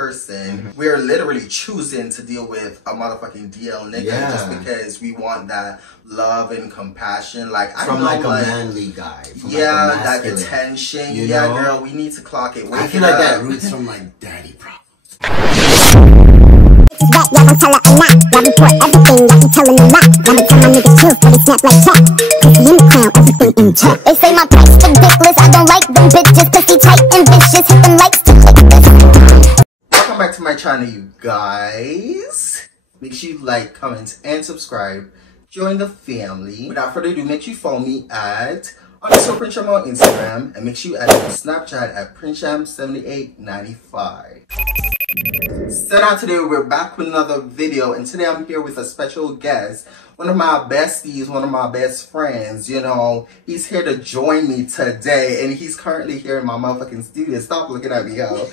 person. We're literally choosing to deal with a motherfucking DL nigga just because we want that love and compassion. Like, I from know, like a manly guy. From yeah, like that attention. You yeah, know? girl, we need to clock it. I feel like that roots from like daddy problems. Y'all gon' tell her a lot. Y'all report everything, y'all be telling a lot. Y'all be tell my niggas truth, but they snap like chat. Pussy in the crown, everything in chat. They say my price ridiculous, I don't like them bitches. Pussy tight and vicious, hit them likes to lick this. Welcome back to my channel, you guys. Make sure you like, comment, and subscribe. Join the family. Without further ado, make sure you follow me at _PrinceSham on Instagram, and make sure you add me on Snapchat at PrinceSham7895. So now today we're back with another video, and today I'm here with a special guest, one of my besties, one of my best friends. You know, he's here to join me today, and he's currently here in my motherfucking studio. Stop looking at me, yo.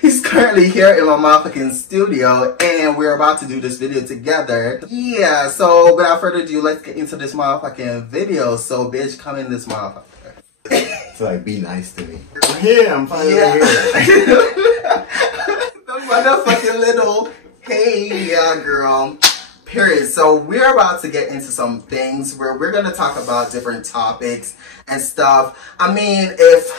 He's currently here in my motherfucking studio, and we're about to do this video together. Yeah, so without further ado, let's get into this motherfucking video. So bitch, come in this motherfucker. So like, be nice to me. I'm here, I'm finally here. The motherfucking little, hey, yeah, girl. Period. So we're about to get into some things where we're going to talk about different topics and stuff. I mean, if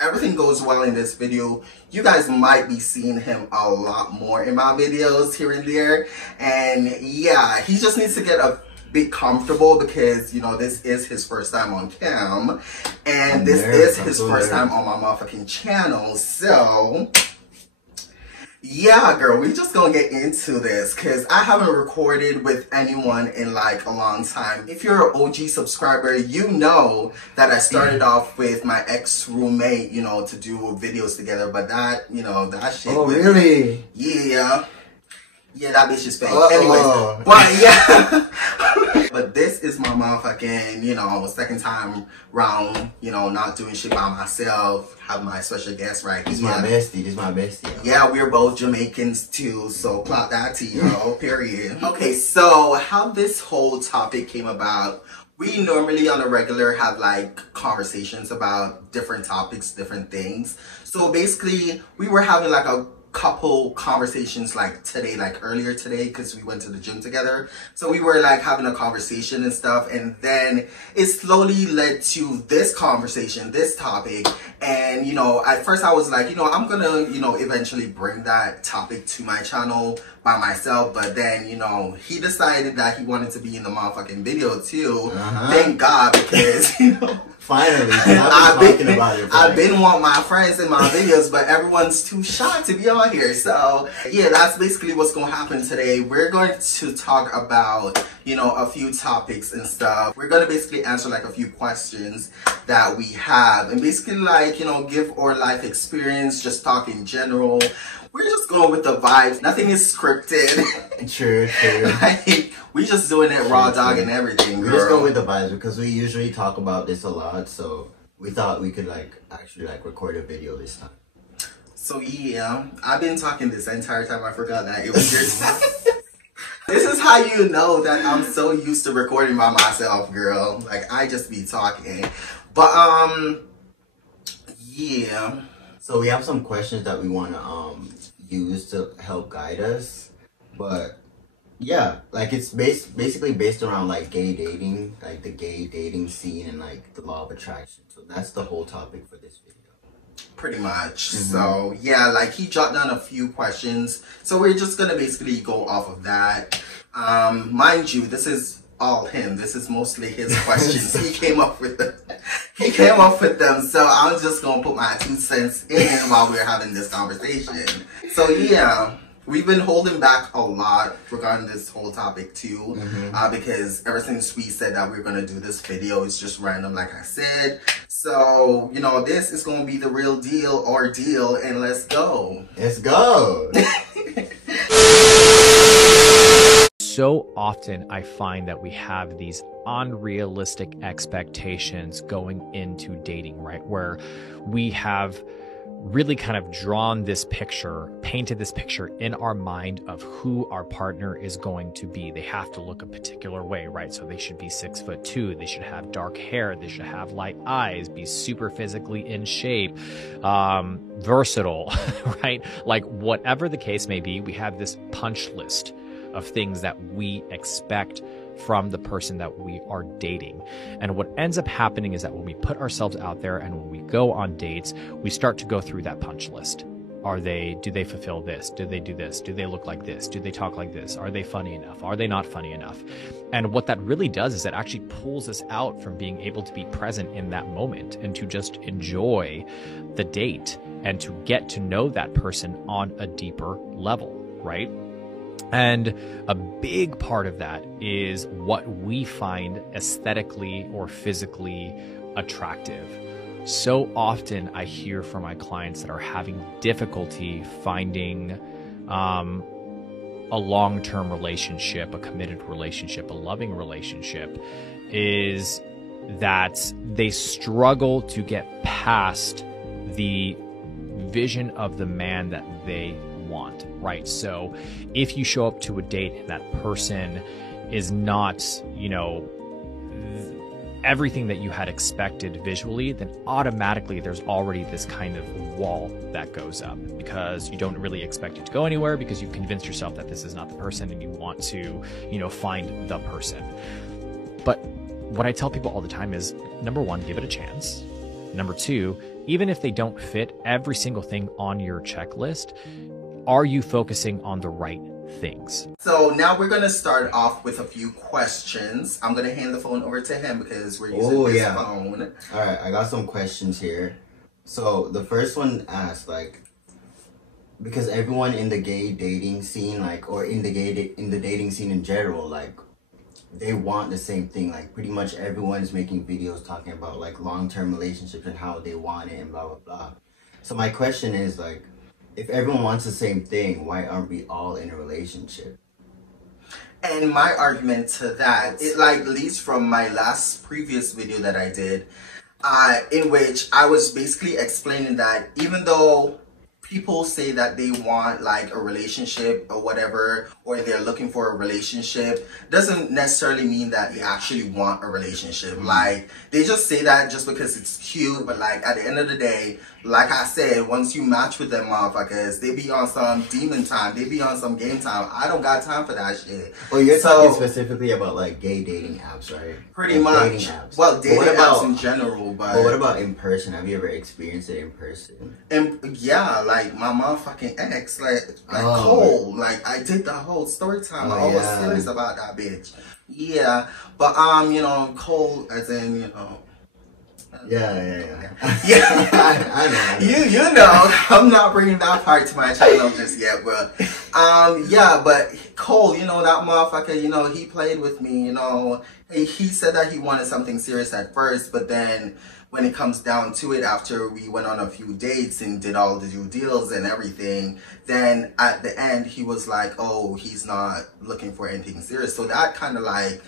everything goes well in this video, you guys might be seeing him a lot more in my videos here and there. And yeah, he just needs to get a bit comfortable because, you know, this is his first time on cam, and this is his first time on my motherfucking channel. So yeah, girl, we just gonna get into this because I haven't recorded with anyone in like a long time. If you're an OG subscriber, you know that I started off with my ex-roommate, you know, to do videos together, but that, you know, that shit. Oh, really? Yeah. Yeah, that bitch is fake. Anyways, but yeah. But this is my motherfucking, you know, second time round, you know, not doing shit by myself. Have my special guest right here. This is my bestie. This is my bestie. Yeah, we're both Jamaicans too, so plot that to you, period. Okay, so how this whole topic came about. We normally on a regular have like conversations about different topics, different things. So basically, we were having like a couple conversations like today, like earlier today, because we went to the gym together. So we were like having a conversation and stuff, and then it slowly led to this conversation, this topic. And you know, at first I was like, you know, I'm gonna, you know, eventually bring that topic to my channel by myself, but then, you know, he decided that he wanted to be in the motherfucking video too. Thank God, because, you know, finally, I've been wanting my friends in my videos, but everyone's too shy to be on here. So yeah, that's basically what's gonna happen today. We're going to talk about, you know, a few topics and stuff. We're gonna basically answer like a few questions that we have, and basically like, you know, give our life experience, just talk in general. We're just going with the vibes. Nothing is scripted. True. Like, we just doing it raw dog and everything, girl. We just go with the vibes because we usually talk about this a lot, so we thought we could like actually like record a video this time. So yeah, I've been talking this entire time. I forgot that it was your time. This is how you know that I'm so used to recording by myself, girl. Like, I just be talking. But yeah. So we have some questions that we want to use to help guide us, but yeah, like it's basically based around like gay dating, like the gay dating scene and like the law of attraction. So that's the whole topic for this video. Pretty much. So yeah, like he jotted down a few questions, so we're just gonna basically go off of that. Mind you, this is all him. This is mostly his questions. He came up with them. So I'm just gonna put my 2 cents in while we're having this conversation. So yeah, we've been holding back a lot regarding this whole topic too, because ever since we said that we were gonna do this video, it's just random, like I said. So, you know, this is gonna be the real deal, ordeal, and let's go. Let's go. So often I find that we have these unrealistic expectations going into dating, right? Where we have really kind of drawn this picture, painted this picture in our mind of who our partner is going to be. They have to look a particular way, right? So they should be 6'2", they should have dark hair, they should have light eyes, be super physically in shape, versatile, right? Like whatever the case may be, we have this punch list of things that we expect from the person that we are dating. And what ends up happening is that when we put ourselves out there and when we go on dates, we start to go through that punch list. Do they fulfill this? Do they do this? Do they look like this? Do they talk like this? Are they funny enough? Are they not funny enough? And what that really does is it actually pulls us out from being able to be present in that moment and to just enjoy the date and to get to know that person on a deeper level, right? And a big part of that is what we find aesthetically or physically attractive. So often I hear from my clients that are having difficulty finding a long-term relationship, a committed relationship, a loving relationship, is that they struggle to get past the vision of the man that they want, right? So if you show up to a date and that person is not, you know, everything that you had expected visually, then automatically there's already this kind of wall that goes up because you don't really expect it to go anywhere because you've convinced yourself that this is not the person and you want to, you know, find the person. But what I tell people all the time is, number one, give it a chance. Number two, even if they don't fit every single thing on your checklist, are you focusing on the right things? So now we're going to start off with a few questions. I'm going to hand the phone over to him because we're using his phone. All right, I got some questions here. So the first one asks, like, because everyone in the gay dating scene, like, or in the dating scene in general, like, they want the same thing. Like, pretty much everyone is making videos talking about, like, long-term relationships and how they want it and blah, blah, blah. So my question is, like, if everyone wants the same thing, why aren't we all in a relationship? And my argument to that, it like leads from my previous video that I did, in which I was basically explaining that even though people say that they want like a relationship or whatever, or they're looking for a relationship, doesn't necessarily mean that they actually want a relationship. Like, they just say that just because it's cute, but like at the end of the day, like I said, once you match with them motherfuckers, they be on some demon time, they be on some game time. I don't got time for that shit. Well, you're talking specifically about like gay dating apps, right? Pretty much. Dating apps. Well, dating apps in general, but what about in person? Have you ever experienced it in person? Yeah, like my motherfucking ex, like Cole, like I did the whole story time. I was serious about that bitch. Yeah, but you know, Cole, as in, you know. Yeah. I know. You know, I'm not bringing that part to my channel just yet, but yeah, but Cole, you know, that motherfucker, you know, he played with me, you know. He said that he wanted something serious at first, but then when it comes down to it, after we went on a few dates and did all the due deals and everything, then at the end he was like, oh, he's not looking for anything serious. So that kind of like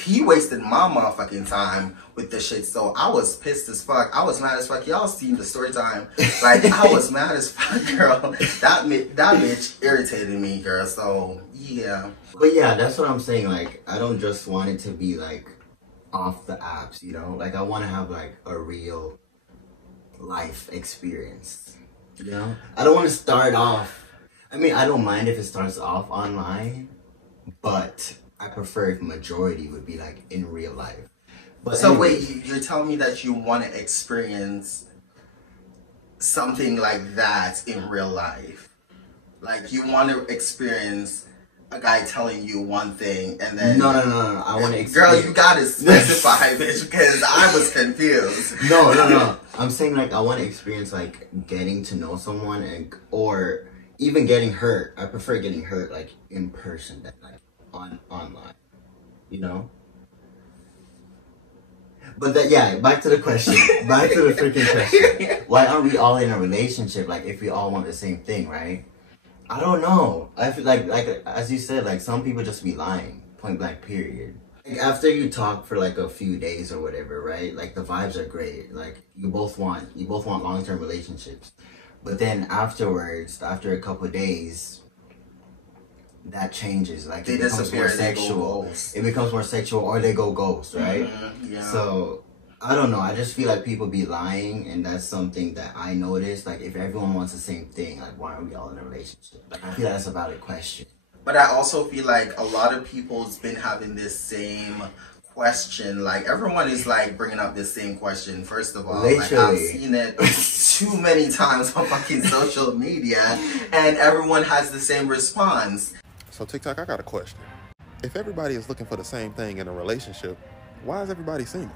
he wasted my motherfucking time with this shit. So I was pissed as fuck. I was mad as fuck. Y'all seen the story time. Like, I was mad as fuck, girl. That bitch irritated me, girl. So yeah. But yeah, that's what I'm saying. Like, I don't just want it to be like off the apps, you know? Like, I want to have like a real life experience, you know? I don't want to start off, I mean, I don't mind if it starts off online, but I prefer if majority would be like in real life. But so anyway, wait, you're telling me that you want to experience something like that in real life? Like, you want to experience a guy telling you one thing and then... No. I want to experience... Girl, you gotta specify, bitch, because I was confused. No. I'm saying, like, I want to experience, like, getting to know someone or even getting hurt. I prefer getting hurt, like, in person than, like, online, you know? But back to the question. Back to the freaking question. Why aren't we all in a relationship, like, if we all want the same thing, right? I don't know. I feel like as you said, like, some people just be lying, point blank, period. Like, after you talk for like a few days or whatever, right? Like, the vibes are great. Like, you both want long-term relationships. But then afterwards, after a couple of days, that changes. Like They it becomes disappear, more they go sexual. ghost. It becomes more sexual, or they go ghost, right? Yeah. So I don't know. I just feel like people be lying, and that's something that I noticed. Like if everyone wants the same thing, like why aren't we all in a relationship? Like I feel like that's a valid question. But I also feel like a lot of people's been having this same question. Like everyone is like bringing up this same question. First of all, like I've seen it too many times on fucking social media, and everyone has the same response. So TikTok, I got a question. If everybody is looking for the same thing in a relationship, why is everybody single?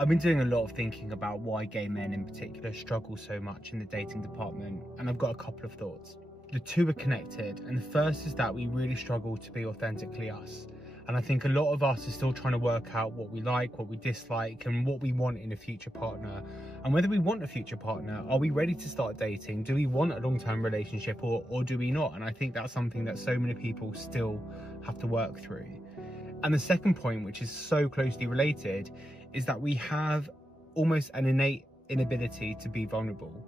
I've been doing a lot of thinking about why gay men in particular struggle so much in the dating department, and I've got a couple of thoughts. The two are connected, and the first is that we really struggle to be authentically us. And I think a lot of us are still trying to work out what we like, what we dislike, and what we want in a future partner. And whether we want a future partner, are we ready to start dating? Do we want a long-term relationship or do we not? And I think that's something that so many people still have to work through. And the second point, which is so closely related, is that we have almost an innate inability to be vulnerable.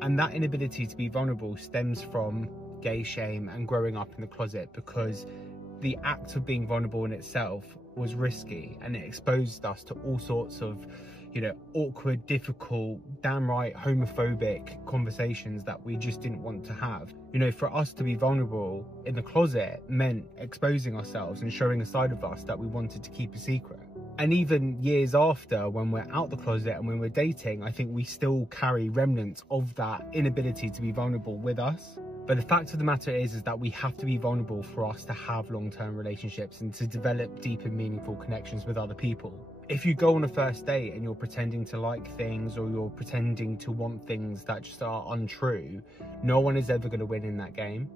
And that inability to be vulnerable stems from gay shame and growing up in the closet, because the act of being vulnerable in itself was risky, and it exposed us to all sorts of, awkward, difficult, damn right homophobic conversations that we just didn't want to have. For us to be vulnerable in the closet meant exposing ourselves and showing a side of us that we wanted to keep a secret. And even years after, when we're out the closet and when we're dating, I think we still carry remnants of that inability to be vulnerable with us. But the fact of the matter is that we have to be vulnerable for us to have long-term relationships and to develop deep and meaningful connections with other people. If you go on a first date and you're pretending to like things, or you're pretending to want things that just are untrue, no one is ever going to win in that game.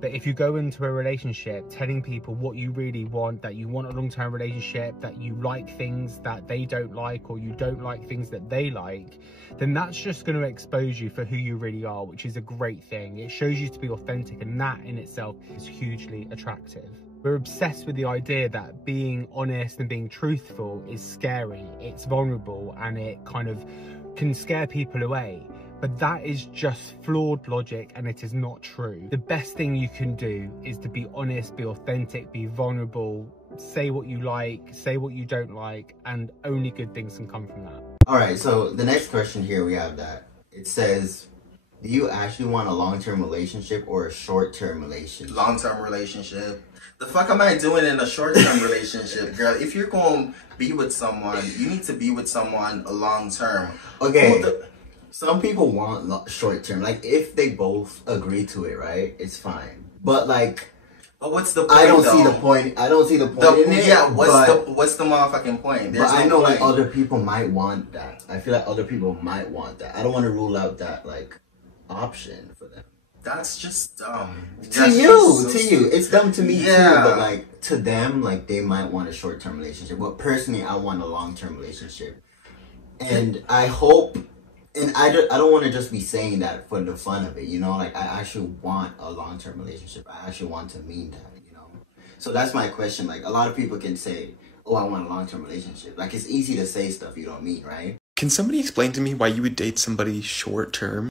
But if you go into a relationship telling people what you really want, that you want a long-term relationship, that you like things that they don't like, or you don't like things that they like, then that's just going to expose you for who you really are, which is a great thing. It shows you to be authentic, and that in itself is hugely attractive. We're obsessed with the idea that being honest and being truthful is scary, it's vulnerable, and it kind of can scare people away. But that is just flawed logic, and it is not true. The best thing you can do is to be honest, be authentic, be vulnerable, say what you like, say what you don't like, and only good things can come from that. All right, so the next question here, we have that. It says, do you actually want a long-term relationship or a short-term relationship? Long-term relationship. The fuck am I doing in a short-term relationship, girl? If you're going to be with someone, you need to be with someone long-term. Okay, some people want short-term. Like, if they both agree to it, right, it's fine. But, like... But what's the point, I don't see the point. I don't see the point in it. Yeah, what's the motherfucking point? But I know, like, other people might want that. I feel like other people might want that. I don't want to rule out that, like, option for them. That's just dumb. To you. It's dumb to me too, but like to them, like they might want a short-term relationship. But personally, I want a long-term relationship. And I hope, and I don't want to just be saying that for the fun of it, like I actually want a long-term relationship. I actually want to mean that, So that's my question. Like a lot of people can say, oh, I want a long-term relationship. Like it's easy to say stuff you don't mean, right? Can somebody explain to me why you would date somebody short-term?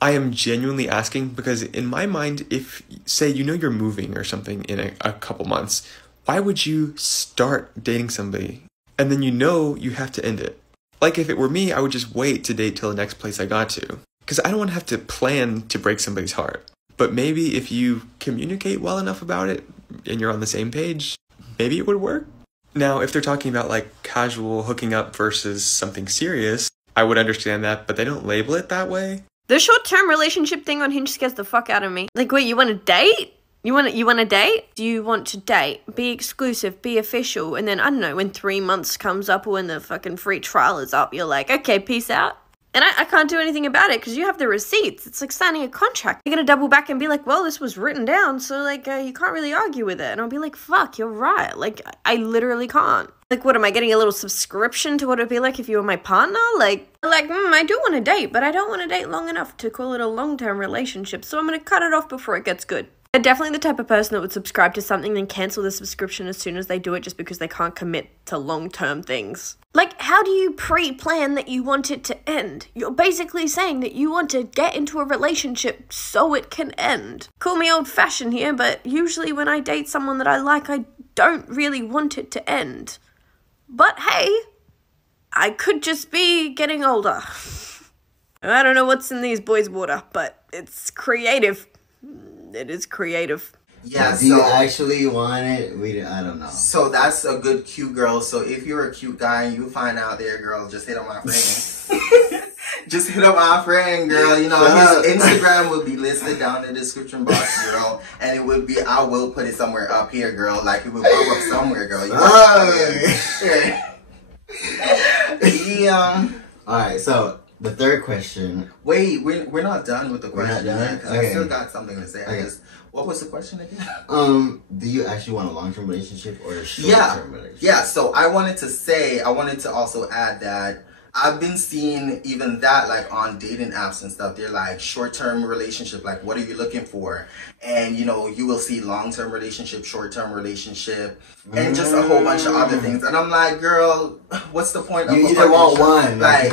I am genuinely asking because in my mind, if, say, you're moving or something in a couple months, why would you start dating somebody and then you have to end it? Like if it were me, I would just wait to date till the next place I got to. Because I don't want to have to plan to break somebody's heart. But maybe if you communicate well enough about it and you're on the same page, maybe it would work. Now, if they're talking about like casual hooking up versus something serious, I would understand that, but they don't label it that way. The short-term relationship thing on Hinge scares the fuck out of me. Like, wait, you want to date? You want to date? Do you want to date? Be exclusive, be official, and then, I don't know, when 3 months comes up or when the fucking free trial is up, you're like, okay, peace out. And I can't do anything about it because you have the receipts. It's like signing a contract. You're going to double back and be like, well, this was written down, so, like, you can't really argue with it. And I'll be like, fuck, you're right. Like, I literally can't. Like, what, am I getting a little subscription to what it'd be like if you were my partner? Like, I do want to date, but I don't want to date long enough to call it a long-term relationship, so I'm going to cut it off before it gets good. They're definitely the type of person that would subscribe to something and cancel the subscription as soon as they do it just because they can't commit to long-term things. Like, how do you pre-plan that you want it to end? You're basically saying that you want to get into a relationship so it can end. Call me old-fashioned here, but usually when I date someone that I like, I don't really want it to end. But hey, I could just be getting older. I don't know what's in these boys' water, but it's creative. It is creative. Yeah, do you actually want it? I don't know. So that's a good cute girl. So if you're a cute guy and you find out there, girl, just hit on my friend. Just hit up my friend, girl. You know, his Instagram will be listed down in the description box, girl. And it would be, I will put it somewhere up here, girl. Like, it will pop up somewhere, girl. Yeah. Alright, so the third question. Wait, we're not done with the question. We're not done? Because Okay. I still got something to say. Okay. What was the question again? Do you actually want a long-term relationship or a short-term relationship? Yeah, so I wanted to also add that I've been seeing even that, like, on dating apps and stuff. They're like, short-term relationship, like, what are you looking for? And, you know, you will see long-term relationship, short-term relationship, and just a whole bunch of other things. And I'm like, girl, what's the point of you a either want partnership? one, Like,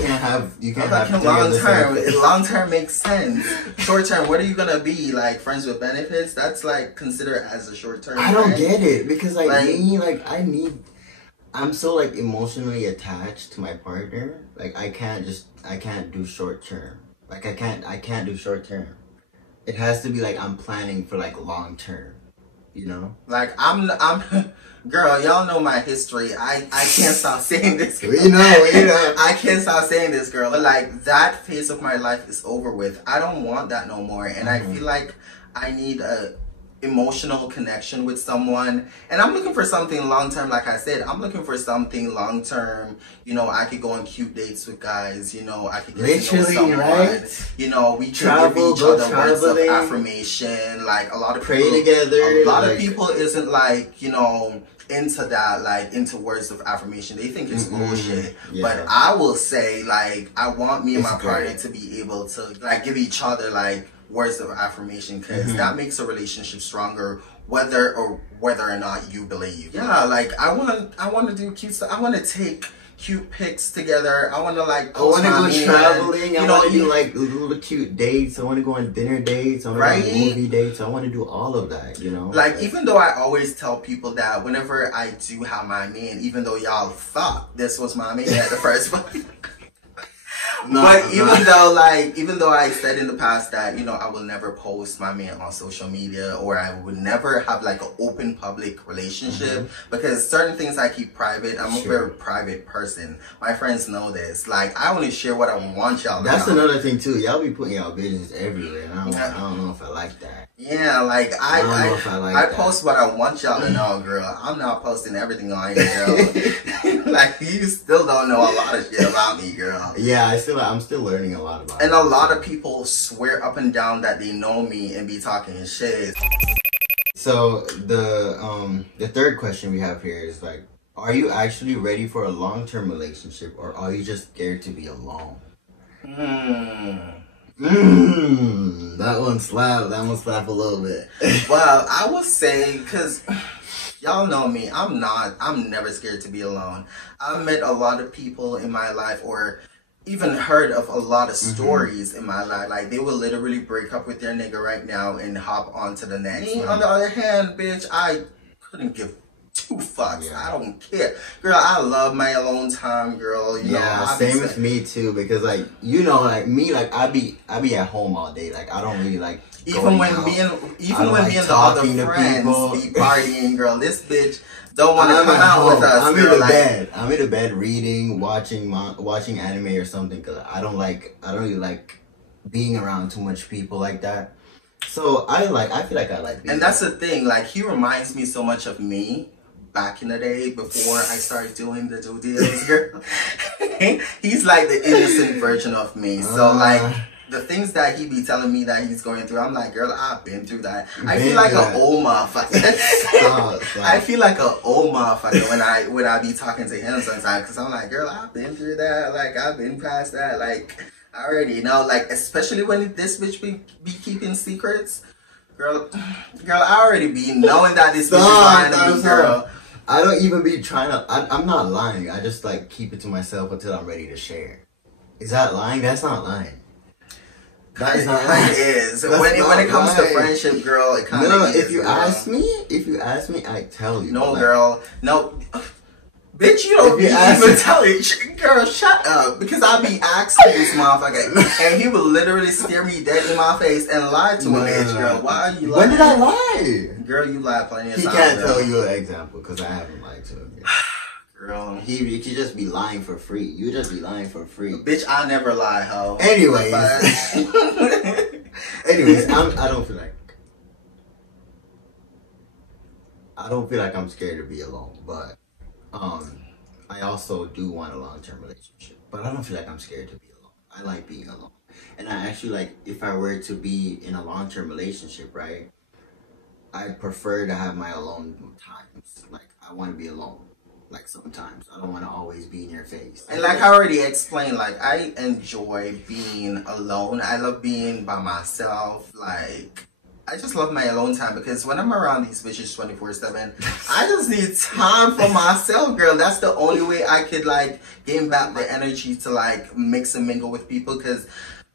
you can't have long-term. Long-term makes sense. Short-term, what are you gonna be, like, friends with benefits? That's, like, considered as a short-term. I don't get it, because, I'm so, like, emotionally attached to my partner. Like, I can't do short term. Like, I can't do short term. It has to be like I'm planning for, like, long term, you know? Like, I'm girl, y'all know my history. I can't stop saying this, girl. We know. I can't stop saying this, girl. But, like, that phase of my life is over with. I don't want that no more. And I feel like I need a emotional connection with someone, and I'm looking for something long-term. Like I said, I'm looking for something long-term. You know, I could go on cute dates with guys. You know, I could get to know someone. Right? You know, we can give each other words of affirmation. Like, a lot of people, pray together. A lot of people isn't, like, you know, into that, like, into words of affirmation. They think it's bullshit. Yeah. But I will say, like, I want me and my partner to be able to, like, give each other, like, words of affirmation, because that makes a relationship stronger, whether or not you believe. Yeah, like, I want to do cute stuff. I want to take cute pics together. I want to, like, I want to go traveling. I want to do, like, little cute dates. I want to go on dinner dates. I want to go on movie dates. I want to do all of that, you know? Like, even though I always tell people that whenever I do have my man, even though y'all thought this was my man at the first one. Even though I said in the past that, you know, I will never post my man on social media, or I would never have, like, an open public relationship, because certain things I keep private. I'm a very private person. My friends know this. Like, I only share what I want y'all to know. That's another thing too. Y'all be putting y'all business everywhere, and I don't know if I like that. Yeah, like, I post what I want y'all to know, girl. I'm not posting everything on here, girl. Like, you still don't know a lot of shit about me, girl. Yeah, I'm still learning a lot about it. And a lot of people swear up and down that they know me and be talking shit. So the third question we have here is, like, are you actually ready for a long-term relationship, or are you just scared to be alone? That one slapped a little bit. Well, I will say, because y'all know me, I'm never scared to be alone. I've met a lot of people in my life, or even heard of a lot of stories in my life. Like, they will literally break up with their nigga right now and hop on to the next. Me, on the other hand, bitch, I couldn't give two fucks. Yeah. I don't care. Girl, I love my alone time, girl. You know, Yeah, same with me too. Because like, you know, like me, like I be at home all day. Like I don't really like even when me and the other friends be partying, girl. This bitch don't want to come out with us. I'm in the bed. I'm in the bed reading, watching anime or something. Cause I don't really like being around too much people like that. So I feel like I like being. And that's the thing. Like he reminds me so much of me back in the day before I started doing the due deals, girl. He's like the innocent version of me. So like. The things that he be telling me that he's going through, I'm like, girl, I've been through that. I feel like an old motherfucker. I feel like an old motherfucker when I be talking to him sometimes, because I'm like, girl, I've been through that. Like, I've been past that. Like, I already know. Like, especially when this bitch be keeping secrets. Girl, I already be knowing that this bitch is lying to me, girl. I don't even be trying to, I'm not lying. I just, like, keep it to myself until I'm ready to share. Is that lying? That's not lying. That is not lying. It is. When it comes to friendship, girl, it kind of is. If you ask me, I tell you. No, girl. No. Bitch, you don't even tell it. Girl, shut up. Because I be asking this motherfucker, and he would literally stare me dead in my face and lie to me, bitch, girl. Why are you lying? When did I lie? Girl, you lied plenty of times. He can't tell you an example because I haven't lied to him yet. Girl. He could just be lying for free. You just be lying for free. Bitch, I never lie, ho. Anyways. I don't feel like I'm scared to be alone, but I also do want a long-term relationship. But I don't feel like I'm scared to be alone. I like being alone. And I actually like, if I were to be in a long-term relationship, right, I prefer to have my alone times. Like, I want to be alone. Like, sometimes. I don't want to always be in your face. And like I already explained, like, I enjoy being alone. I love being by myself. Like, I just love my alone time because when I'm around these bitches 24/7, I just need time for myself, girl. That's the only way I could, like, gain back the energy to, like, mix and mingle with people. Because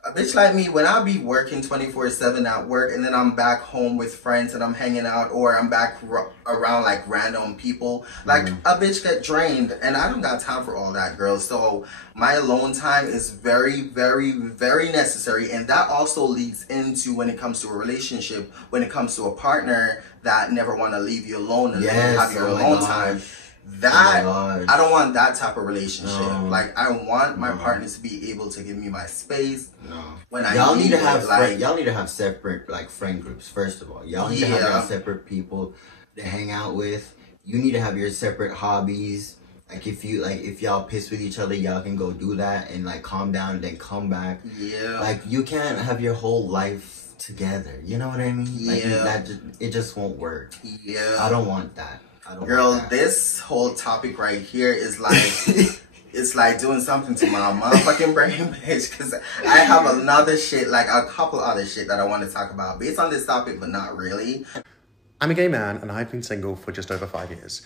a bitch like me, when I be working 24/7 at work and then I'm back home with friends and I'm hanging out, or I'm back around like random people, like a bitch get drained, and I don't got time for all that, girl. So my alone time is very, very, very necessary, and that also leads into when it comes to a relationship, when it comes to a partner that never want to leave you alone and have your alone time. That I don't want that type of relationship. Like, I want my partner to be able to give me my space. When y'all need to have separate, like, friend groups. First of all, y'all need to have your separate people to hang out with. You need to have your separate hobbies. Like, if y'all piss with each other, y'all can go do that and, like, calm down and then come back. Like, you can't have your whole life together. You know what I mean? Like, it just won't work. I don't want that. Girl, this whole topic right here is like, it's like doing something to my motherfucking brain, bitch. Because I have another shit, like a couple other shit that I want to talk about based on this topic, but not really. I'm a gay man and I've been single for just over 5 years.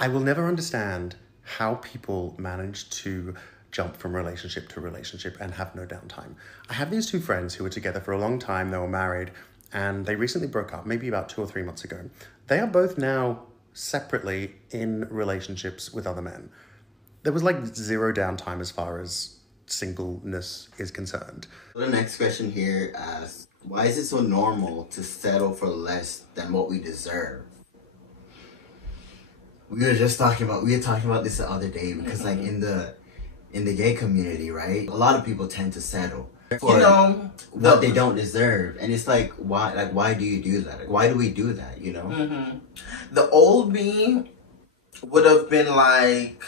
I will never understand how people manage to jump from relationship to relationship and have no downtime. I have these two friends who were together for a long time. They were married and they recently broke up, maybe about 2 or 3 months ago. They are both now separately in relationships with other men. There was like zero downtime as far as singleness is concerned. The next question here asks, why is it so normal to settle for less than what we deserve? We were talking about this the other day because like in the gay community, right? A lot of people tend to settle for what they don't deserve, and it's like, why do you do that? Like, why do we do that? You know, the old me would have been like,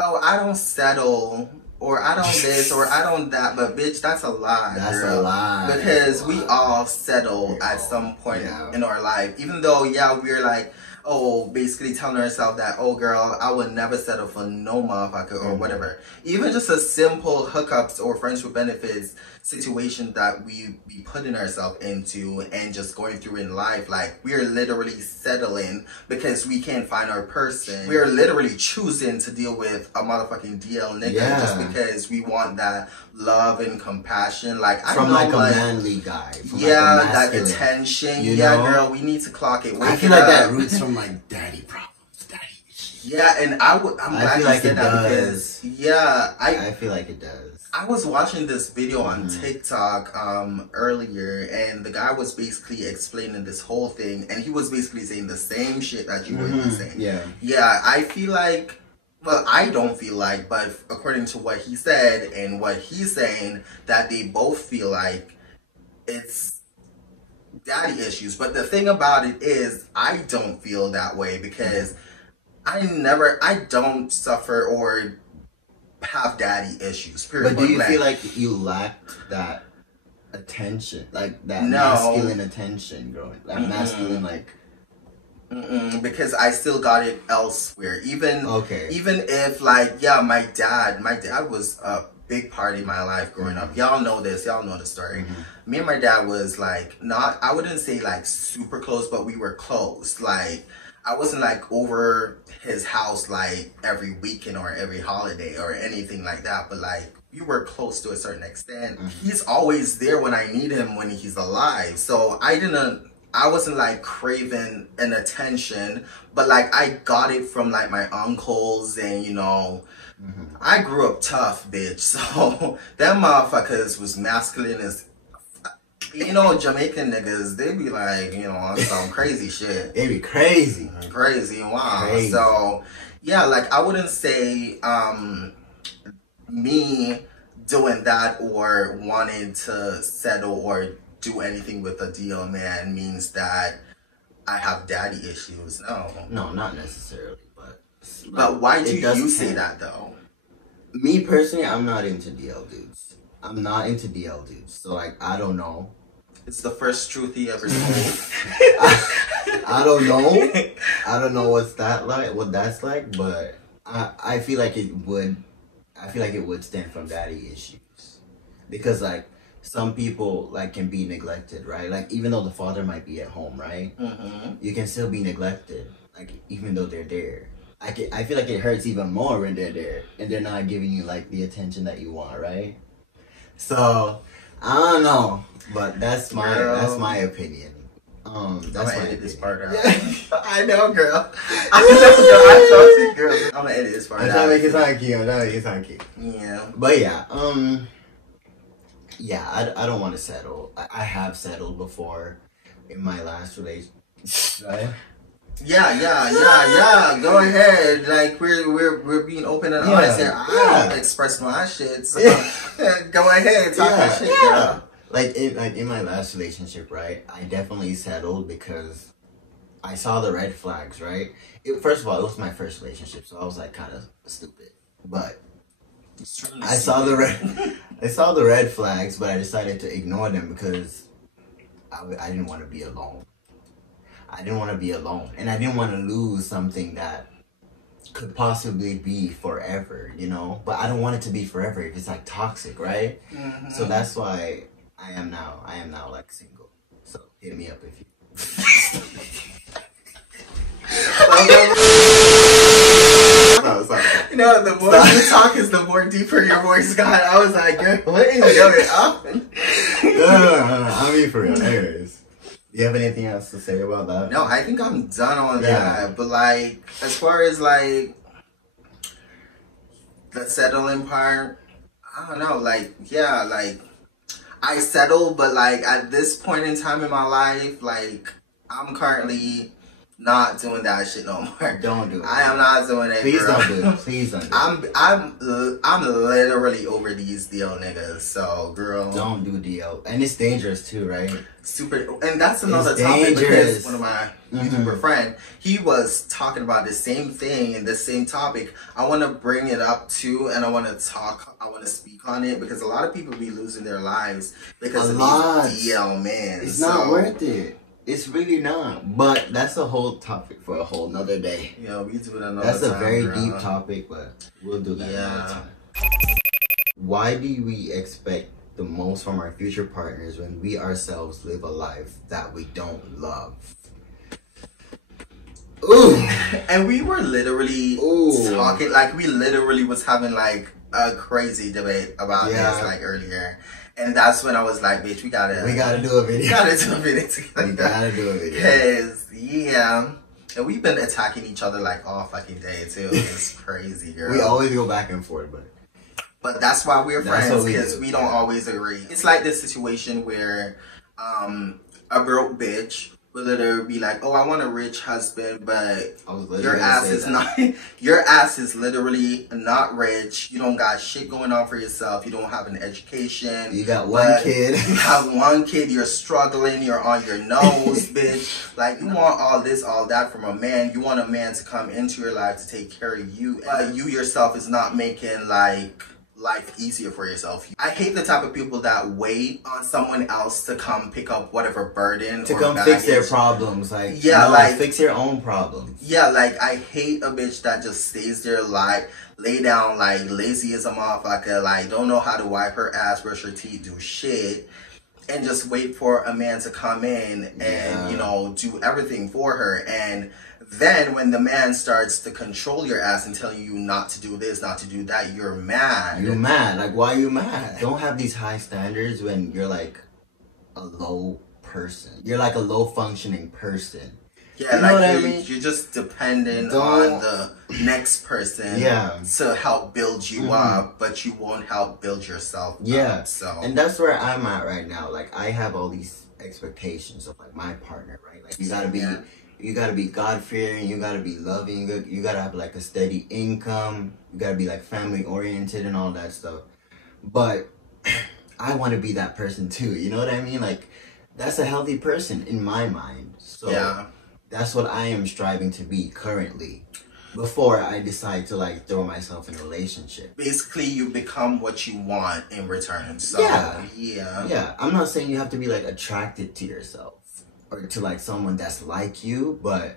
oh, I don't settle, or I don't this, or I don't that, but bitch, that's a lie. That's a lie. Because we all settle at some point in our life, even though we're like, oh, basically telling ourselves that, oh girl, I would never settle for no motherfucker or whatever. Even just a simple hookups or friends with benefits situation that we be putting ourselves into and just going through in life, like we're literally settling because we can't find our person. We're literally choosing to deal with a motherfucking DL nigga just because we want that love and compassion. Like, I from know, like a manly guy. That attention. You know? Girl, we need to clock it. I feel like that roots from like daddy problems, daddy issues. Yeah, and I'm glad feel you like said it that does. because yeah, I feel like it does. I was watching this video on TikTok earlier, and the guy was basically explaining this whole thing, and he was basically saying the same shit that you were saying. Yeah. Yeah, I feel like, well, I don't feel like, but according to what he said and what he's saying, that they both feel like it's daddy issues. But the thing about it is, I don't feel that way because I don't suffer or have daddy issues, period. But do you feel like you lacked that attention, like that masculine attention growing, that masculine like? Because I still got it elsewhere. Even if like, yeah, my dad was a big part in my life growing up. Y'all know this. Y'all know the story. Me and my dad was like I wouldn't say like super close, but we were close. Like I wasn't like over his house like every weekend or every holiday or anything like that, but like we were close to a certain extent. He's always there when I need him when he's alive. So I wasn't like craving an attention, but like I got it from like my uncles and you know, I grew up tough, bitch. So them motherfuckers was masculine as, you know, Jamaican niggas, they be like, you know, on some crazy shit. They be crazy. Crazy and wild. Crazy. So yeah, like I wouldn't say me doing that or wanting to settle or do anything with a deal man means that I have daddy issues. No, not necessarily, but why do you say that though? Me personally, I'm not into DL dudes. I'm not into DL dudes. So like, I don't know. It's the first truth he ever told. I don't know. I don't know what that's like, but I feel like it would. I feel like it would stem from daddy issues, because like some people like can be neglected, right? Like even though the father might be at home, right? You can still be neglected, like even though they're there. I feel like it hurts even more when they're there and they're not giving you like the attention that you want, right? So I don't know, but that's my opinion. That's I'm my gonna edit this part out. I know, girl. I know, girl. I'm gonna edit this part out. I'm trying to make it sound cute. Yeah. But yeah, I don't want to settle. I have settled before in my last relationship, right? Yeah. Go ahead. Like we're being open and honest here. I don't express my shit. So go ahead, talk that shit, girl. Like in my last relationship, right? I definitely settled because I saw the red flags, right? First of all, it was my first relationship, so I was like kind of stupid. But I saw the red flags, but I decided to ignore them because I didn't want to be alone. I didn't want to be alone, and I didn't want to lose something that could possibly be forever, you know? But I don't want it to be forever if it's like toxic, right? So that's why I am now like single. So hit me up if you. You know, the more you talk is the more deeper your voice got. I was like, girl, what is going on? No, I mean for real. Anyways. Do you have anything else to say about that? No, I think I'm done on that. But like, as far as like the settling part, I don't know. Like, yeah, like I settle, but like at this point in time in my life, like I'm currently not doing that shit no more. Don't do it. I am not doing it. Please girl. don't do it. Please don't do it. I'm literally over these DL niggas. So, girl, don't do DL, and it's dangerous too, right? Super, and that's another topic because one of my YouTuber friend, he was talking about the same thing and the same topic. I want to bring it up too, and I want to speak on it because a lot of people be losing their lives because of these DL men. It's not worth it. It's really not. But that's a whole topic for a whole nother day. Yeah, we do it another time. That's a very deep topic, but we'll do that another time. Why do we expect the most from our future partners when we ourselves live a life that we don't love? Ooh. And we were literally talking, like we literally was having like a crazy debate about this like earlier. And that's when I was like, bitch, we gotta do a video. We gotta do a video. Because, And we've been attacking each other like all fucking day too. It's crazy, girl. We always go back and forth, but that's why we're That's friends, what we because do, we don't always agree. It's like this situation where a broke bitch will literally be like, oh, I want a rich husband, but your ass is not your ass is literally not rich. You don't got shit going on for yourself. You don't have an education. You got one kid. You have one kid. You're struggling. You're on your nose, bitch. Like, you want all this, all that from a man. You want a man to come into your life to take care of you. But you yourself is not making like life easier for yourself. I hate the type of people that wait on someone else to come pick up whatever burden to or come baggage. fix their problems. Like, yeah, no, like fix your own problems. Yeah, like I hate a bitch that just stays there, like lay down, like lazy as a motherfucker, like don't know how to wipe her ass, brush her teeth, do shit, and just wait for a man to come in and you know, do everything for her. And then when the man starts to control your ass and telling you not to do this, not to do that, you're mad. You're mad. Like, why are you mad? Don't have these high standards when you're like a low person. You're like a low functioning person. Yeah, you know like what I mean? You're just dependent on the next person to help build you up, but you won't help build yourself up. So, and that's where I'm at right now. Like, I have all these expectations of like my partner, right? Like, you gotta be you gotta be God-fearing, you gotta be loving, you gotta have like a steady income, you gotta be like family oriented and all that stuff. But I want to be that person too, you know what I mean? Like, that's a healthy person in my mind. So that's what I am striving to be currently, before I decide to like throw myself in a relationship. Basically, you become what you want in return. So yeah. I'm not saying you have to be like attracted to yourself or to like someone that's like you, but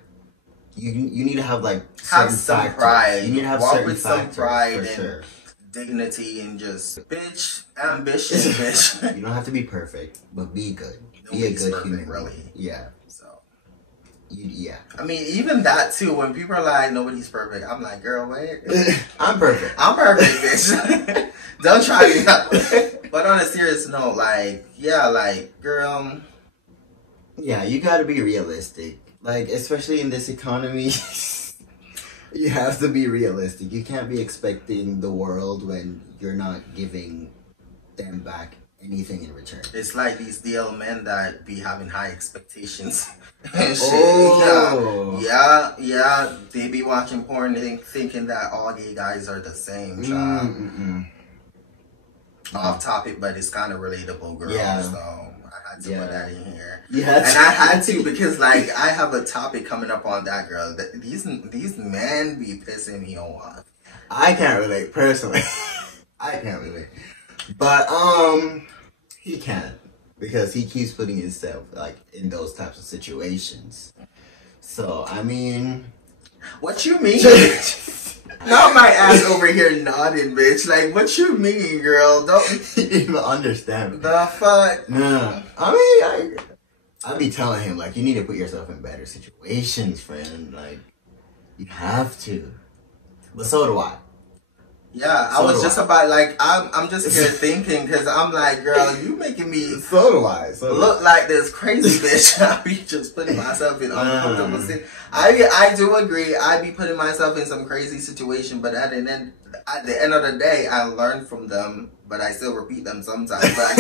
you need to have like have some pride. You need to have walk certain with some factors, pride for and sure. Dignity and just bitch ambition, bitch. You don't have to be perfect, but be good. Be a good human, really. Yeah. Yeah. I mean, even that too, when people are like, nobody's perfect, I'm like, girl, wait. I'm perfect. I'm perfect, bitch. Don't try me out. But on a serious note, like, yeah, like, girl. Yeah, you gotta be realistic. Like, especially in this economy, you have to be realistic. You can't be expecting the world when you're not giving them back anything in return. It's like these DL men that be having high expectations. And shit. Oh. Yeah. They be watching porn thinking that all gay guys are the same. Off topic, but it's kind of relatable, girl. Yeah. So I had to put that in here. And I had to because, like, I have a topic coming up on that, girl. These men be pissing me off. I can't relate personally. I can't relate, but he can. Because he keeps putting himself, like, in those types of situations. So, I mean... What you mean? Not my ass over here nodding, bitch. Like, what you mean, girl? Don't even understand. The fuck? No. I mean, I be telling him, like, you need to put yourself in better situations, friend. Like, you have to. But so do I. Yeah, I was just about, like, I'm just here thinking, because I'm like, girl, you making me so do I. Look like this crazy bitch. I be just putting myself in uncomfortable situations. I do agree. I be putting myself in some crazy situation, but at the end of the day, I learn from them, but I still repeat them sometimes. But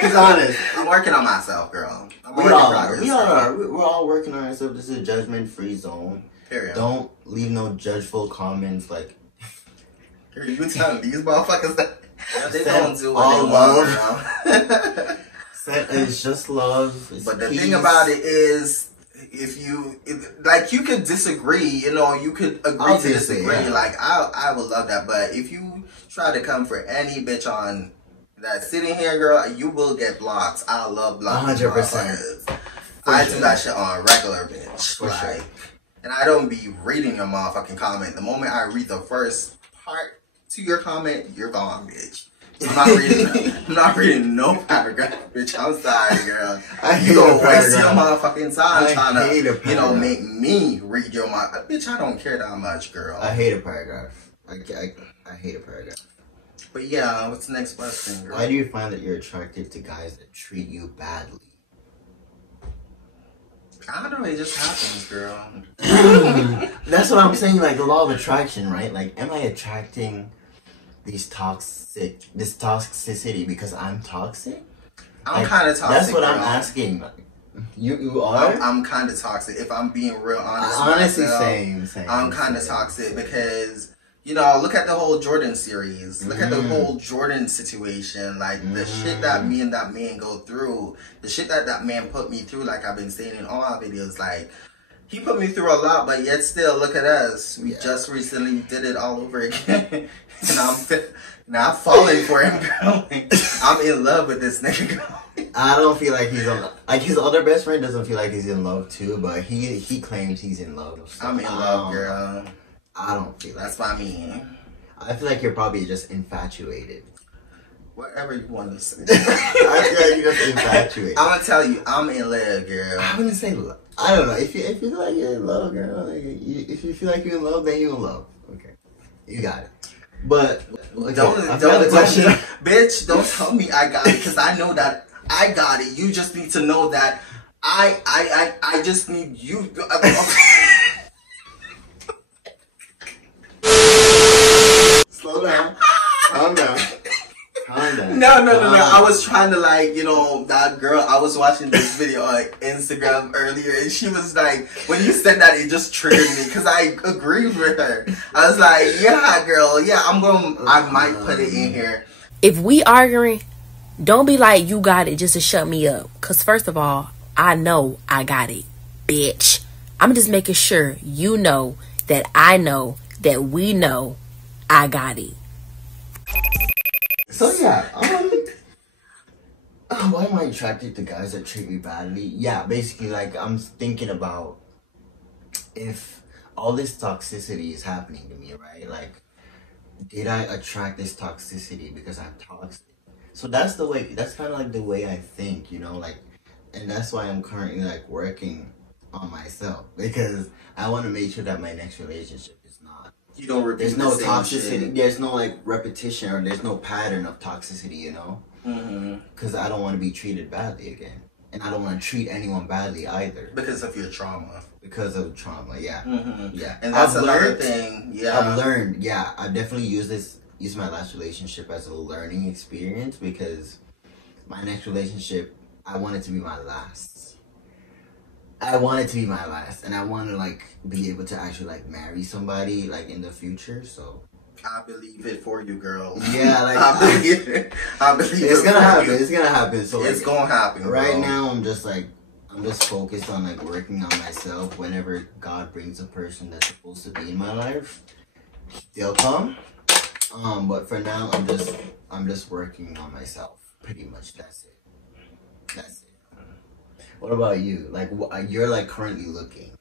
he's honest. I'm working on myself, girl. We all are. We're all working on ourselves. This is a judgment-free zone. Period. Don't leave no judgeful comments like. You telling these motherfuckers that they don't do all love. It's just love. It's but the peace. thing about it is, you could disagree. You know, you could agree to disagree. Yeah. Like I would love that, but if you try to come for any bitch on that sitting here, girl, you will get blocked. I love blocking. 100%. I do that shit on regular, bitch. For sure. And I don't be reading your motherfucking comment. The moment I read the first part to your comment, you're gone, bitch. I'm not reading no paragraph, bitch. I'm sorry, girl. You gonna waste your motherfucking time trying to, make me read your bitch. I don't care that much, girl. I hate a paragraph. I hate a paragraph. But yeah, what's the next question, girl? Why do you find that you're attracted to guys that treat you badly? I don't know, it just happens, girl. That's what I'm saying, like the law of attraction, right? Like, am I attracting this toxicity because I'm toxic? I'm kind of toxic. That's what girl. I'm asking. You are? I'm kind of toxic. If I'm being real honest, honestly, myself, same. I'm kind of toxic because, you know, look at the whole Jordan series. Look at the whole Jordan situation. Like, the shit that me and that man go through. The shit that that man put me through, like I've been saying in all my videos. Like, he put me through a lot, but yet still, look at us. We just recently did it all over again. And I'm falling for him, girl. Like, I'm in love with this nigga, girl. I don't feel like he's in love. Like, his other best friend doesn't feel like he's in love too, but he claims he's in love. So I'm in love, girl. I don't feel like that's what I mean. I feel like you're probably just infatuated. Whatever you want to say. I feel like you're just infatuated. I'm gonna tell you, I'm in love, girl. I wouldn't say love. I don't know. If you feel like you're in love, girl, like, if you feel like you're in love, then you're in love. Okay, you got it. But okay, don't bitch, don't tell me I got it, because I know that I got it. You just need to know that I just need you. Slow down. Calm down. Calm down. No. I was trying to, like, you know, that girl, I was watching this video on Instagram earlier, and she was like, when you said that, it just triggered me, because I agreed with her. I was like, yeah, girl, yeah, I might put it in here. If we arguing, don't be like, you got it, just to shut me up. Because first of all, I know I got it, bitch. I'm just making sure you know that I know that we know I got it. So yeah, why am I attracted to guys that treat me badly? Yeah, basically, like, I'm thinking about if all this toxicity is happening to me, right? Like, did I attract this toxicity because I'm toxic? So that's kind of like the way I think, you know, like, and that's why I'm currently, like, working on myself, because I want to make sure that my next relationship is not, you don't repeat there's no the same toxicity, shit. there's no, like, repetition, or there's no pattern of toxicity, you know? Because I don't want to be treated badly again, and I don't want to treat anyone badly either. Because of your trauma. Because of trauma, yeah. Yeah. And that's another thing, yeah. I've learned, yeah. I definitely use my last relationship as a learning experience, because my next relationship, I want it to be my last. I want it to be my last, and I want to, like, be able to actually, like, marry somebody, like, in the future, so. I believe it for you, girl. Yeah, like, I believe it. It's gonna happen. It's gonna happen. So it's gonna happen. Right bro. now, I'm just focused on, like, working on myself. Whenever God brings a person that's supposed to be in my life, they'll come. But for now, I'm just working on myself. Pretty much, that's it. That's it. What about you? Like, you're, like, currently looking.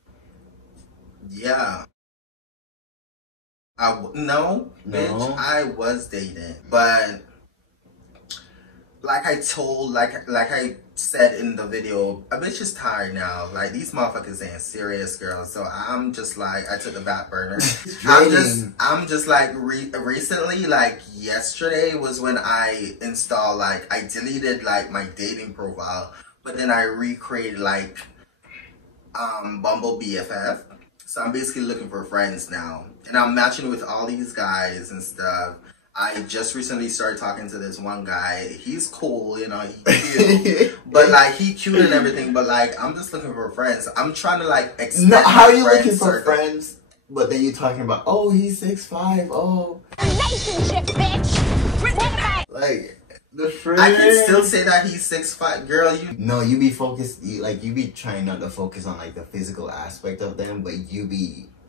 Yeah. No, bitch, I was dating, but like I said in the video, a bitch is tired now. Like, these motherfuckers ain't serious, girl. So I'm just like, I took the back burner. I'm just like, recently, like yesterday was when I installed, like, I deleted, like, my dating profile, but then I recreated, like, Bumble BFF. So I'm basically looking for friends now. And I'm matching with all these guys and stuff. I just recently started talking to this one guy. He's cool, you know, he's cute. But, like, he cute and everything. But, like, I'm just looking for friends. I'm trying to, like, extend how are you my looking for circle. friends? But then you're talking about, oh, he's 6'5", oh. Relationship, bitch! Like, the friend. I can still say that he's 6'5", girl. No, you be focused, you be trying not to focus on, like, the physical aspect of them, but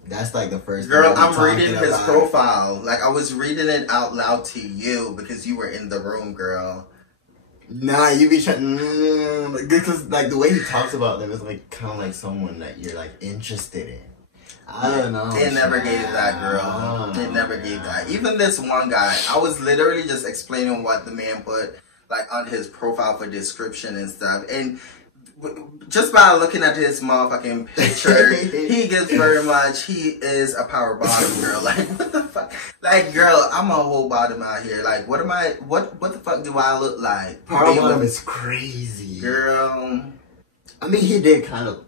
that's, like, the first girl, thing I'm reading his about. profile. Like, I was reading it out loud to you because you were in the room, girl. Nah, you be trying, because, like, the way he talks about them is, like, kind of like someone that you're, like, interested in. I don't know. They never gave that, girl. They never gave that. Even this one guy, I was literally just explaining what the man put, like, on his profile for description and stuff. And just by looking at his motherfucking picture, he gives very much, he is a power bottom, girl. Like, what the fuck? Like, girl, I'm a whole bottom out here. Like, what the fuck do I look like? Power bottom is crazy. Girl. I mean, he did kind of,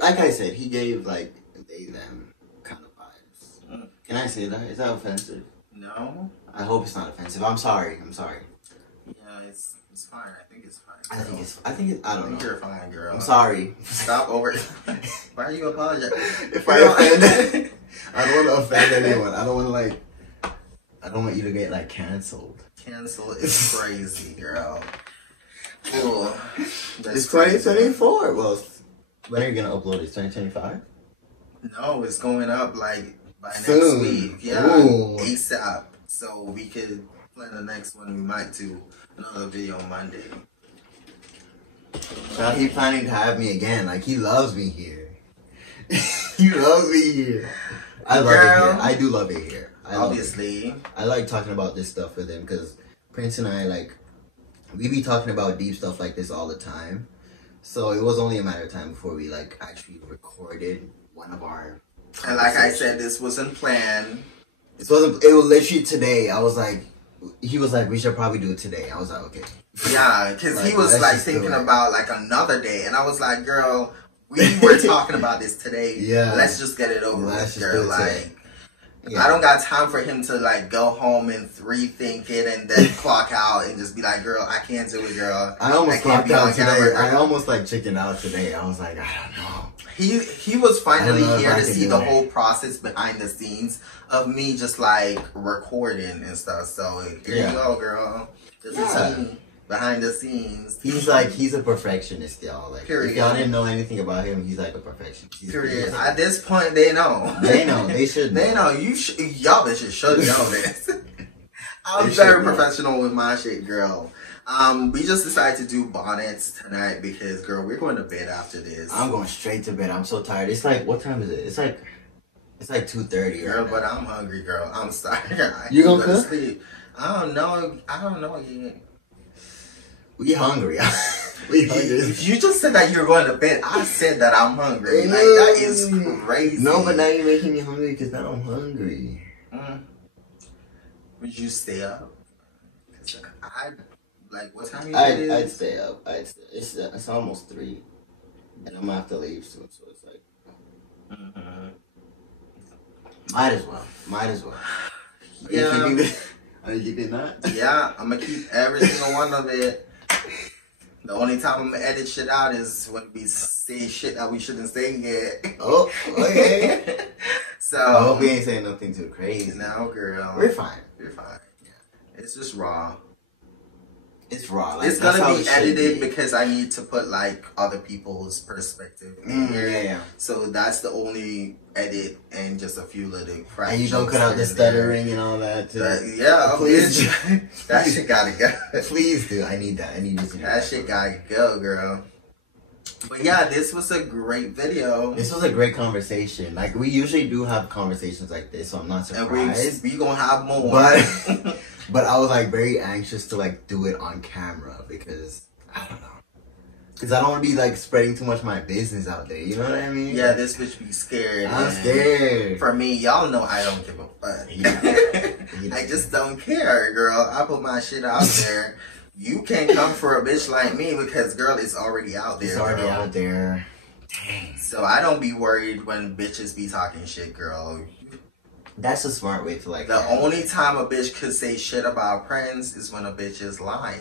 like I said, he gave like they them kind of vibes. Can I say that? Is that offensive? No. I hope it's not offensive. I'm sorry. Yeah, it's fine. I think it's fine. I think it's. I don't know. You're fine, girl. I'm sorry. Stop over. Why are you apologizing? If I offend, I don't want to offend anyone. I don't want to like. I don't want you to get like canceled. Cancel is crazy, girl. Ooh, It's 2024. Well, when are you gonna upload it? 2025? No, it's going up like by Soon. next week. Yeah, Ooh. ASAP. So we could plan the next one. We might do another video on Monday. Now he planning to have me again. Like he loves me here. He loves me here. I love it here. I do love it here. Obviously. I like talking about this stuff with him because Prince and I like we be talking about deep stuff like this all the time. So it was only a matter of time before we like actually recorded one of our. And like I said, this wasn't planned. It wasn't. It was literally today. I was like, he was like, we should probably do it today. I was like, okay. Yeah, because Like, he was let's like just do thinking it. about like another day, and I was like, girl, we were talking about this today. Yeah. Let's just get it over Let's with, just girl. do it today. Like. Yeah. I don't got time for him to like go home and rethink it and then clock out and just be like, girl, I can't do it, girl. I almost can't clocked be on out today. camera, I girl." almost like chickened out today. I was like, I don't know. He was finally I don't know if here I to can see do the it. whole process behind the scenes of me just like recording and stuff. So here Yeah. you go, girl. This Yeah. is me behind the scenes. He's like, he's a perfectionist, y'all. Like, Period. if y'all didn't know anything about him, he's like a perfectionist. Period. he's At this point, they know. They know. They should know. They know. Y'all bitches should know this. I'm They very should know. professional with my shit, girl. We just decided to do bonnets tonight because, girl, we're going to bed after this. I'm going straight to bed. I'm so tired. It's like, what time is it? It's like 2:30. Girl, right but now. I'm hungry, girl. I'm sorry. You gonna Go to cook? sleep. I don't know yet. We hungry. We hungry. You just said that you're going to bed. I said that I'm hungry. Like, that is crazy. No, but now you're making me hungry because now I'm hungry. Would you stay up? 'Cause like, what time I'd stay up. It's almost 3, and I'm gonna have to leave soon. So it's like, might as well. Are you keeping this? Are you keeping that? Yeah, I'm gonna keep every single one of it. The only time I'm gonna edit shit out is when we say shit that we shouldn't say yet. Oh, okay. So I hope we ain't saying nothing too crazy. No, girl. We're fine. We're fine. Yeah. It's just raw. It's raw. Like, It's that's how gonna be it should edited be. because I need to put like other people's perspective in here. Yeah. So that's the only edit and just a few little crap. And you don't cut out the stuttering and all that too. Yeah, Please. bitch. That shit gotta go. Please do. I need that. I need this. That shit gotta go, girl. But yeah, this was a great video. This was a great conversation. Like, we usually do have conversations like this, so I'm not And surprised. we gonna have more. But I was like very anxious to like do it on camera because I don't know. Because I don't want to be like spreading too much of my business out there. You know what I mean? Yeah, this bitch be scared. I'm and scared. For me, y'all know I don't give a fuck. I just don't care, girl. I put my shit out there. You can't come for a bitch like me because, girl, it's already out there. It's already girl. out there. So I don't be worried when bitches be talking shit, girl. That's a smart way to like. The only time a bitch could say shit about Prince is when a bitch is lying.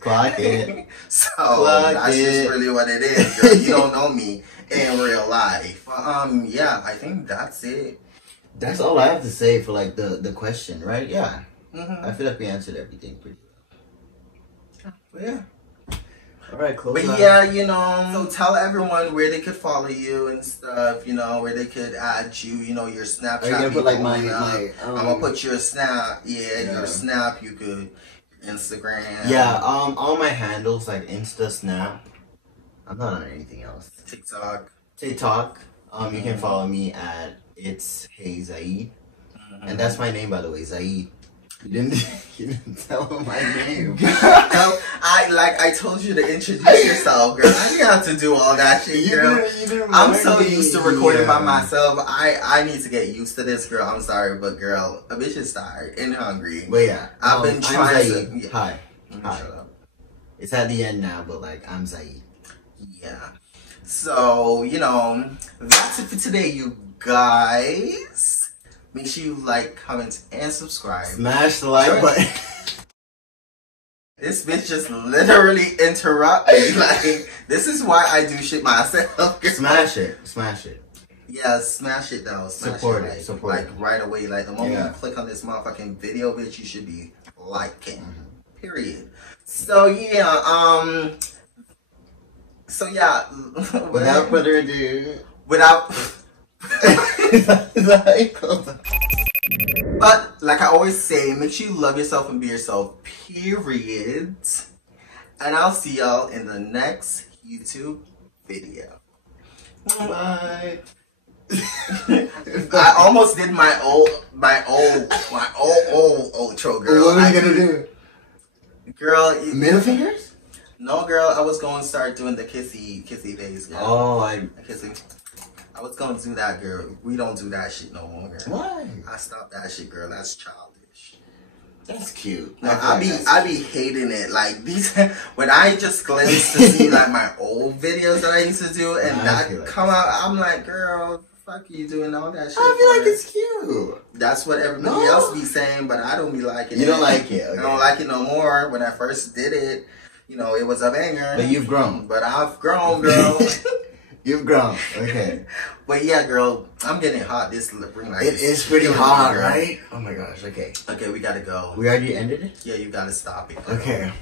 Clock it. So Clock that's it. just really what it is, girl. You don't know me in real life. Yeah, I think that's it. That's all I have to say for like the question, right? Yeah. Mm-hmm. I feel like we answered everything pretty well. But yeah. All right, close. But out. yeah, you know, so tell everyone where they could follow you and stuff, you know, where they could add you, you know, your Snapchat. Are you gonna put like my I'm gonna put your Snap, your Snap, you could, Instagram. Yeah, all my handles like Insta, Snap. I'm not on anything else. TikTok. You can follow me at It's Hey Zaid. And that's my name, by the way, Zaid. You didn't tell him my name. I told you to introduce yourself, girl. I didn't have to do all that shit, girl. I'm so used to recording by myself. I need to get used to this, girl. I'm sorry, but girl, a bitch is tired and hungry. But yeah, I've been trying Zaid. to. Yeah. Hi. It's at the end now, but like I'm Zaid. Yeah. So, you know, that's it for today, you guys. Make sure you like, comment, and subscribe. Smash the like button. This bitch just literally interrupt me. Like, this is why I do shit myself. Smash it. Smash it. Yeah, smash it though. Support it. Like, Support like it. right away. Like the moment you click on this motherfucking video, bitch, you should be liking. Period. So yeah, Without further ado. Without But like I always say, make sure you love yourself and be yourself, period. And I'll see y'all in the next YouTube video. Bye. I almost did my old outro, girl. What are you gonna do? Girl, middle fingers? No, girl. I was going to start doing the kissy face, girl. Oh, kissing. I was gonna do that, girl. We don't do that shit no more, girl. Why? I stopped that shit, girl. That's childish. That's cute. No, I be hating it. Like these, when I just glimpse to see like my old videos that I used to do, and that come out, I'm like, girl, fuck you doing all that shit. I feel like it's cute. That's what everybody else be saying, but I don't be liking it. You don't like it. Okay. I don't like it no more. When I first did it, you know, it was a banger. But you've grown. But I've grown, girl. You've grown. Okay. But yeah, girl, I'm getting hot. This ring light. It is pretty hot, right? Oh my gosh. Okay. Okay, we gotta go. We already ended it? Yeah, you gotta stop it. Okay.